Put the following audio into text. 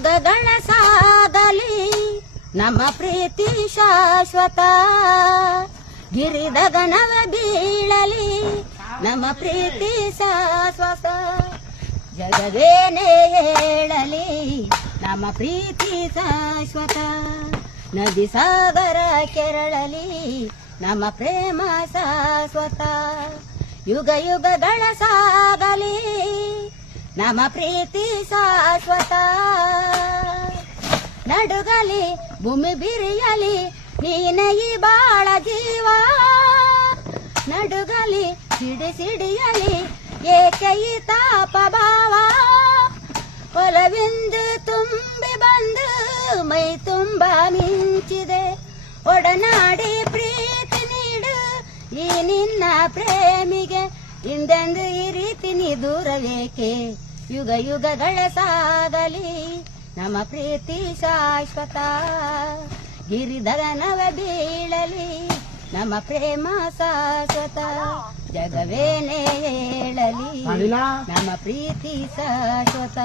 ಯುಗಗಳ ಸಾಗಲಿ ನಮ್ಮ ಪ್ರೀತಿ ಶಾಶ್ವತ. ಗಿರಿದಗನವ ಬೀಳಲಿ ನಮ್ಮ ಪ್ರೀತಿ ಶಾಶ್ವತ. ಜಗವೇನೇ ಹೇಳಲಿ ನಮ್ಮ ಪ್ರೀತಿ ಶಾಶ್ವತ. ನದಿ ಸಾಗರ ಕೆರಳಲಿ ನಮ್ಮ ಪ್ರೇಮ ಶಾಶ್ವತ. ಯುಗ ಯುಗಗಳ ಸಾಗಲಿ ನಮ್ಮ ಪ್ರೀತಿ ಶಾಶ್ವತ. ನಡುಗಲಿ ಭೂಮಿ ಬಿರಿಯಲಿ ನೀನೆ ಈ ಬಾಳ ಜೀವ. ನಡುಗಲಿ ಸಿಡಿಸಿಡಿಯಲಿ ಏಕೆ ಈ ತಾಪ ಭಾವ. ಒಲವೆಂದು ತುಂಬಿ ಬಂದು ಮೈ ತುಂಬ ಮಿಂಚಿದೆ. ಒಡನಾಡಿ ಪ್ರೀತಿ ನೀಡು ಈ ನಿನ್ನ ಪ್ರೇಮಿಗೆ. ಹಿಂದೆಂದು ಈ ರೀತಿ ನೀ ದೂರವೇಕೆ. ಯುಗ ಯುಗಗಳ ಸಾಗಲಿ ನಮ್ಮ ಪ್ರೀತಿ ಶಾಶ್ವತ. ಗಿರಿಧರನವ ಬೀಳಲಿ ನಮ್ಮ ಪ್ರೇಮ ಶಾಶ್ವತ. ಜಗವೇನೇ ಹೇಳಲಿ ನಮ್ಮ ಪ್ರೀತಿ ಶಾಶ್ವತ.